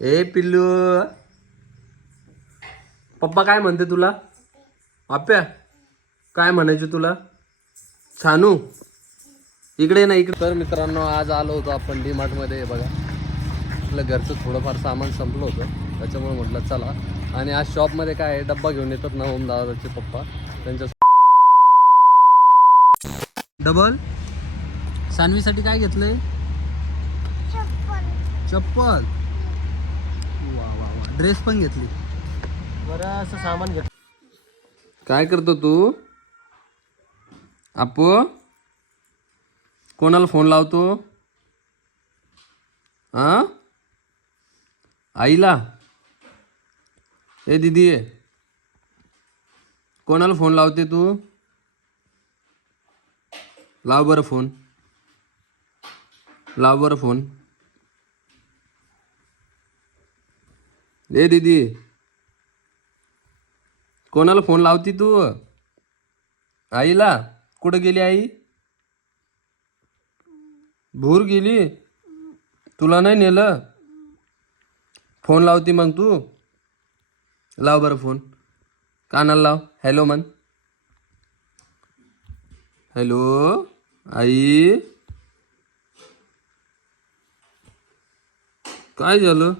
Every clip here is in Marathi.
ए पिल्लू. पप्पा काय म्हणते तुला? आप्या काय म्हणायचे तुला? छानू इकडे ना इकडे. तर मित्रांनो आज आलो होतो आपण डी मध्ये बघा. आपलं घरचं थोडंफार सामान संपलं होतं. त्याच्यामुळे म्हटलं चला. आणि आज शॉपमध्ये काय आहे, डब्बा घेऊन येतात ना ओम दादाचे पप्पा. त्यांच्या डबल सानवीसाठी काय घेतलंय? चप्पल. वा वा वा. ड्रेस पण घेतली. बरं असं सामान घेत काय करतो तू? आपो कोणाला फोन लावतो? हा आईला? ए दिदी. कोणाला फोन लावते तू? लाव बरं फोन लाव बरं फोन रे दीदी. कोणाला फोन लावती तू? आईला? कुठं गेली आई? भूर गेली? तुला नाही नेलं? फोन लावती मग तू. लाव बरं फोन. कानाला लाव. हॅलो मन हॅलो आई. काय झालं?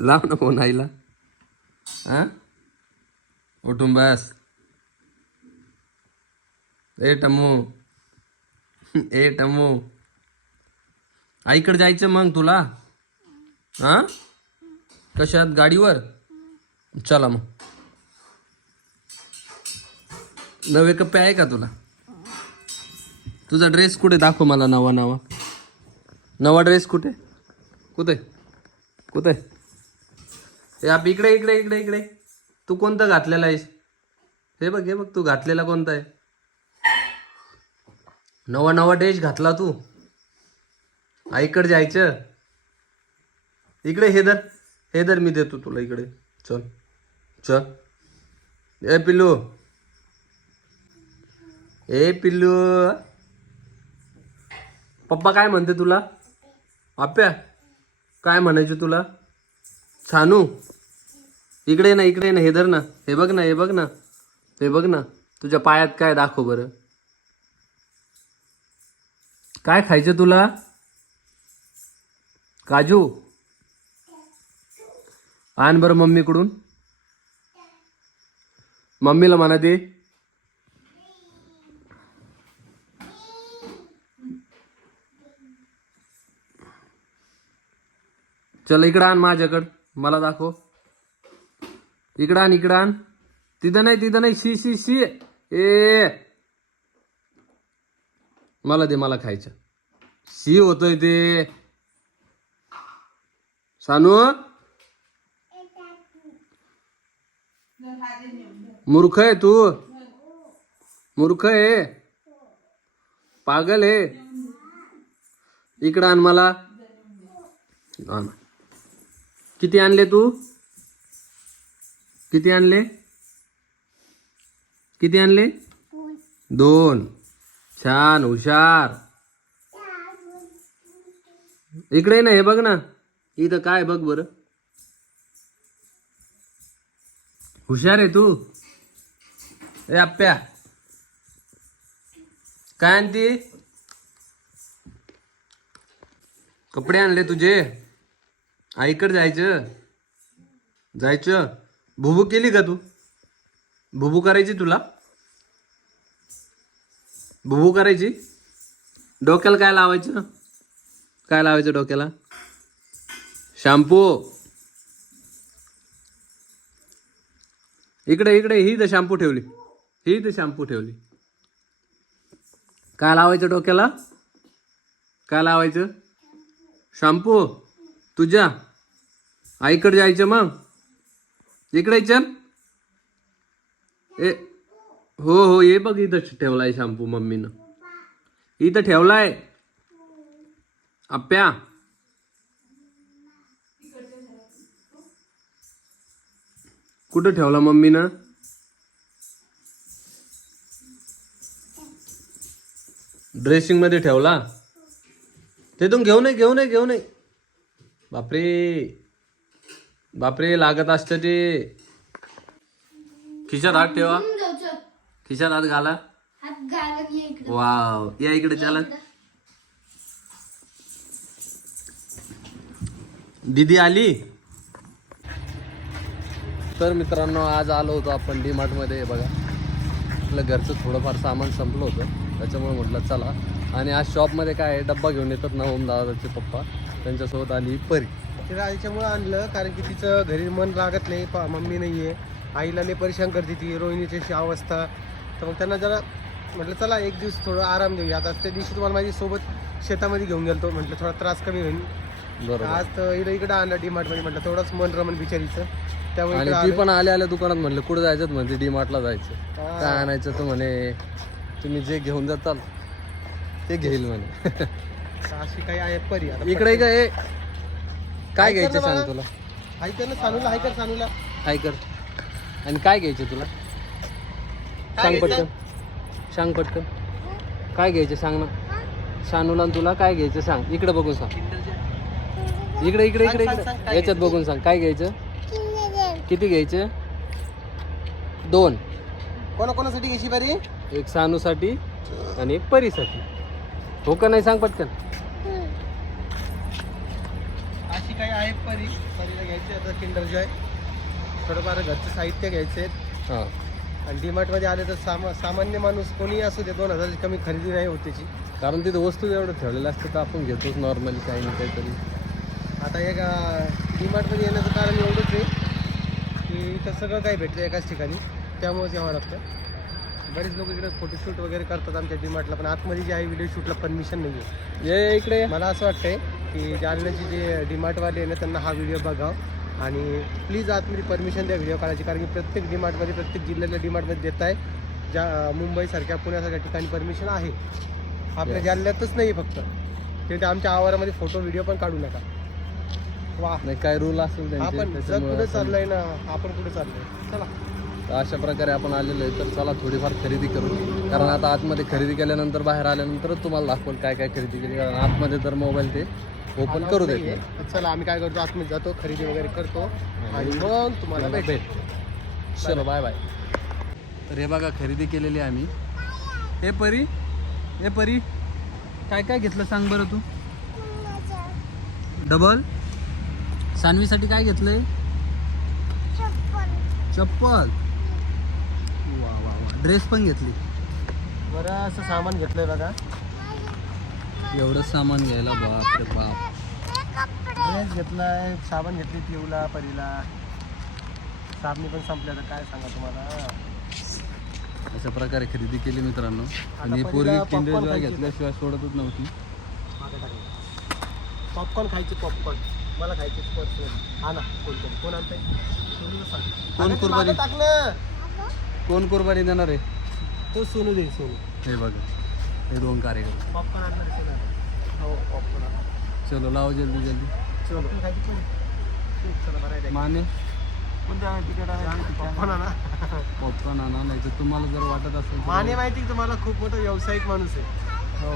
लाव ना फोन आईला. हा? उठून बस. ए टमू. ए टमू. आईकडे जायचं मग तुला? हा? कशात गाडीवर? चला मग. नवे कप्पे आहे का तुला? तुझा ड्रेस कुठे? दाखव मला नवा नवा. नवा ड्रेस कुठे? कुठे? कुठे? हे आप इकडे इकडे इकडे इकडे. तू कोणता घातलेला आहेस? हे बघ हे बघ तू घातलेला कोणता आहे? नवा नवा ड्रेस घातला तू. आईकडे जायचं. इकडे हे धर. हे धर मी देतो तुला इकडे. चल. चल. ए पिल्लू. ए पिल्लू. पप्पा काय म्हणते तुला? आप्या काय म्हणायचे तुला? छानू इकडे ना इकडे ना हे धर ना. हे बघ ना हे बघ ना. हे बघ ना. तुझ्या पायात काय दाखव बरं. काय खायचं तुला? काजू? आण बरं मम्मीकडून. मम्मीला म्हणा दे. चल इकडं आण माझ्याकडं. मला दाखव. इकडं आण इकडं आण. तिथं नाही तिथं नाही. शी शी शी. ए. मला दे मला खायचं. शी होतय ते. सानू? मूर्ख आहे तू. मूर्ख आहे. पागल आहे. इकडं आण मला. किती आणले तू? किती आणले? किती आणले? दोन. छान हुशार. इकडे ना हे बघ ना. इथं काय बघ बर. हुशार आहे तू. ए आप्या काय आणती? कपडे आणले तुझे. आईकडे जायचं. जायचं? भुबू केली का तू? भुबू करायची तुला? भुबू करायची? डोक्याला काय लावायचं? काय लावायचं डोक्याला? शॅम्पू. इकडे इकडे ही तर शॅम्पू ठेवली. ही तर शॅम्पू ठेवली. काय लावायचं डोक्याला? काय लावायचं? शॅम्पू. तुझ्या. आईकडे जायचं मग? इकडे चल. ए हो हो ये बघ इथं ठेवलाय शॅम्पू मम्मीनं. इथं ठेवलाय. आप्या कुठं ठेवला मम्मीनं? ड्रेसिंगमध्ये ठेवला? तिथून घेऊ नये घेऊ नये घेऊ नये. बापरे. बापरे लागत असतं ते. खिशात हात ठेवा. खिशात हात घाला. वाव. या इकडे चला. दीदी आली? तर मित्रांनो आज आलो होतो आपण डी मध्ये बघा. आपलं घरचं थोडंफार सामान संपलं होतं. त्याच्यामुळे म्हटलं चला. आणि आज शॉपमध्ये काय आहे? डब्बा घेऊन येतात ना ओम दादाचे पप्पा. त्यांच्यासोबत आली परी. तिला आईच्यामुळे आणलं कारण की तिचं घरी मन लागत नाही पा मम्मी नाही आहे आईला लई परेशान करते ती रोहिणीची अशी अवस्था. तर मग त्यांना जरा म्हटलं चला एक दिवस थोडं आराम देऊया. आता त्या दिवशी तुम्हाला माझी सोबत शेतामध्ये घेऊन गेलतो. म्हटलं थोडा त्रास कमी होईल. बरोबर. आज तर इकडे इकडं आणलं डीमार्टमध्ये म्हटलं थोडंच मन रमण बिचारीचं. त्यामुळे आणि इकडं ती. पण आल्या आल्या दुकानात म्हणलं कुठं जायचं? म्हणते डी मार्टला जायचं. हा. काय आणायचं? तर म्हणे तुम्ही जे घेऊन जाताल ते घेईल म्हणे. अशी काही आहे परी आता इकडे काय काय घ्यायचं सांग. तुला? ऐक ना सानूला ना सानूला. काय कर आणि काय घ्यायचं तुला? सांग? पटकन. सांग पटकन. काय घ्यायचं सांग ना. शानूला आणि तुला काय घ्यायचं सांग. इकडे बघून सांग. इकडे इकडे इकडे सांग, सांग, इकडे. काय याच्यात बघून सांग. काय घ्यायचं? किती घ्यायचं? दोन. कोणाकोणासाठी घ्यायची बरी? एक सानूसाठी आणि एक परीसाठी. हो का नाही? सांग पटकन. अशी काही आहे परी परीला घ्यायची आता किंडर जॉय थोडंफार घरचं साहित्य घ्यायचे आहेत. हां. आणि डीमार्टमध्ये आले तर सामा सामान्य माणूस कोणीही असू दे दोन हजाराची कमी खरेदी नाही होत त्याची. कारण तिथे वस्तू एवढं ठेवलेलं असतं तर आपण घेतोच नॉर्मली काही नाही काहीतरी. आता एक डीमार्टमध्ये येण्याचं कारण एवढंच आहे की इथं सगळं काही भेटतं एकाच ठिकाणी. त्यामुळेच यावं लागतं. बरेच लोक इकडे फोटोशूट वगैरे करतात आमच्या डीमार्टला पण आतमध्ये जे आहे व्हिडिओ शूटला परमिशन नाही आहे ये इकडे. मला असं वाटतंय की जालन्याचे जे डीमार्टवाले आहे ना त्यांना हा व्हिडिओ बघावं आणि प्लीज आतमध्ये परमिशन द्या व्हिडिओ काढायची कारण की प्रत्येक डीमार्टमध्ये प्रत्येक जिल्ह्यातल्या डीमार्टमध्ये देत आहे. ज्या मुंबईसारख्या पुण्यासारख्या ठिकाणी परमिशन आहे. आपल्या. जालन्यातच नाही फक्त. ते ते आमच्या आवारामध्ये फोटो व्हिडिओ पण काढू नका. वा. नाही काय रूल असेल आपण जग कुठे चाललंय ना आपण कुठे चाललोय? चला. तर अशा प्रकारे आपण आलेलो आहे तर चला थोडीफार खरेदी करू. कारण आता आतमध्ये खरेदी केल्यानंतर बाहेर आल्यानंतरच तुम्हाला दाखवल काय काय खरेदी केली. कारण आतमध्ये तर मोबाईल ते ओपन करू देत नाहीये. नाही. चला आम्ही काय करतो आतमध्ये जातो खरेदी वगैरे करतो आणि मग तुम्हाला भेट भेट चलो बाय बाय तर हे बघा खरेदी केलेली आहे आम्ही. हे परी हे परी काय काय घेतलं सांग बरं तू? डबल सानवीसाठी काय घेतलंय? चप्पल. वा वा वा. ड्रेस पण घेतली. बरं असं सामान घेतलंय बघा. एवढं सामान घ्यायला बाप. रे बाप घेतलाय साबण घेतली पिऊला परीला. साबणी पण संपल्या तर काय सांगा तुम्हाला? अशा प्रकारे खरेदी केली मित्रांनो. आणि पूर्वी किंडर जॉय. घेतल्याशिवाय सोडतच नव्हती. पॉपकॉर्न खायचे पॉपकॉर्न मला खायचे हा ना कोणतरी कोण आणतंय. कोण कुर्बानी? ना. कोण कुर्बानी देणार आहे? तो सोनू दे सोनू. हे बघा. हे दोन कार्यक्रम. पॉपकॉर्न आणणार आहे सोनू हो पॉपकॉर्न चलो लाव जल्दी जल्दी. चलो. माने? पॉपकॉर्न आणा पॉपकॉर्न आणा. नाही तर तुम्हाला जर वाटत असेल तर- माने माहिती की तुम्हाला खूप मोठा व्यावसायिक माणूस आहे. हो.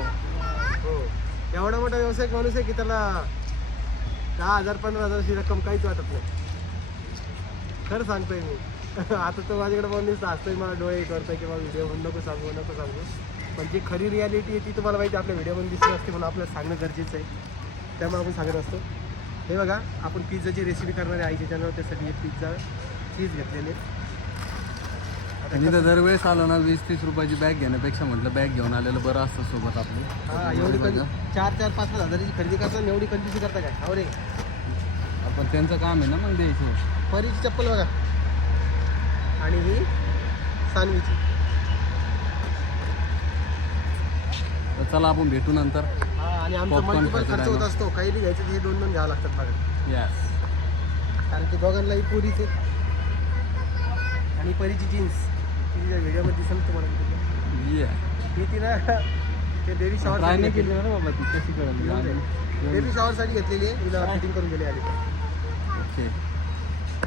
हो. एवढा मोठा व्यावसायिक माणूस आहे की त्याला दहा हजार पंधरा हजारची रक्कम काहीच वाटत नाही. खरं सांगतोय मी. आता तो माझ्याकडे बघून नुसतं हसतोय मला डोळे करतोय किंवा व्हिडिओ नको सांगू नको सांगू. पण जी खरी रियालिटी आहे ती तुम्हाला माहिती आपल्या व्हिडिओमध्ये दिसली असते म्हणून आपल्याला सांगणं गरजेचं आहे. त्यामुळे आपण सांगत असतो. हे बघा आपण पिझ्झाची रेसिपी करणार आईच्या चॅनलवर त्यासाठी पिझ्झा चीज घेतलेले. आणि तर दरवेळेस आलो ना वीस तीस रुपयाची बॅग घेण्यापेक्षा म्हटलं बॅग घेऊन आलेलं बरं असतं सोबत हा आपलं एवढी बघा. कं- चार चार पाच पाच हजाराची खरेदी करता एवढी कंजूसी करता काय हो रे आपण त्यांचं काम आहे ना मग द्यायचं. परीची चप्पल बघा. आणि ही सानवीची तर चला आपण भेटू नंतर. हा आणि आमचा Popcorn मल्टिपल खायचं खर्च. होत असतो. काही बी घ्यायचं हे दोन दोन घ्यावं लागतात बघा यस कारण की दोघांनाही पुरीचे आणि परीची जीन्स. तिच्या व्हिडिओमध्ये दिसेल तुम्हाला. ये ही तिला ते बेबी शॉवर ट्राय नाही केली ना बाबा ती. कशी कळली? बेबी शॉवरसाठी घेतलेली आहे. तिला फिटिंग करून गेली आली ओके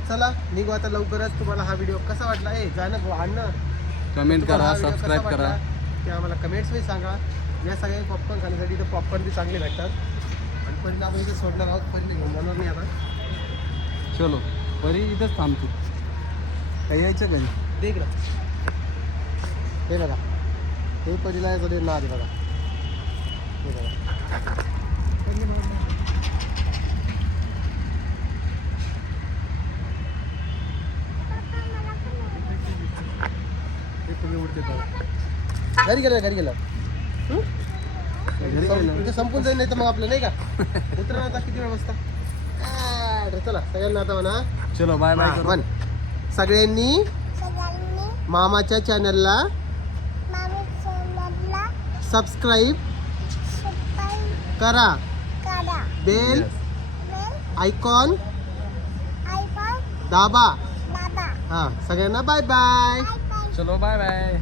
चला निघू आता लवकरच. तुम्हाला हा व्हिडिओ कसा वाटला? ए जाणं भाऊ, अण्णा कमेंट तुम्हाला करा हा व्हिडिओ सबस्क्राईब करा. वाटला? ते आम्हाला कमेंट्समध्ये सांगा. या सगळ्या पॉपकॉर्न खाण्यासाठी तर पॉपकॉर्न बी चांगले भेटतात. आणि परीला आपण इथे सोडणार आहोत परीला घेऊन जाणार नाही आता. चलो परी इथंच थांबतो. काही यायचं घरी दे इकडं. हे बघा. हे परीला यायचं दे ना आधी बघा. हे बघा. तुम्ही उडते बघा. घरी गेलं घरी गेलं? इथे संपून जाईल नाही तर मग आपलं नाही का? उतर आता किती वेळ वाजता चला सगळ्यांना आता म्हणा. चलो बाय बाय करू. म्हण. सगळ्यांनी मामाच्या चॅनलला सबस्क्राईब करा. बेल आयकॉन दाबा. हा सगळ्यांना बाय बाय चलो बाय बाय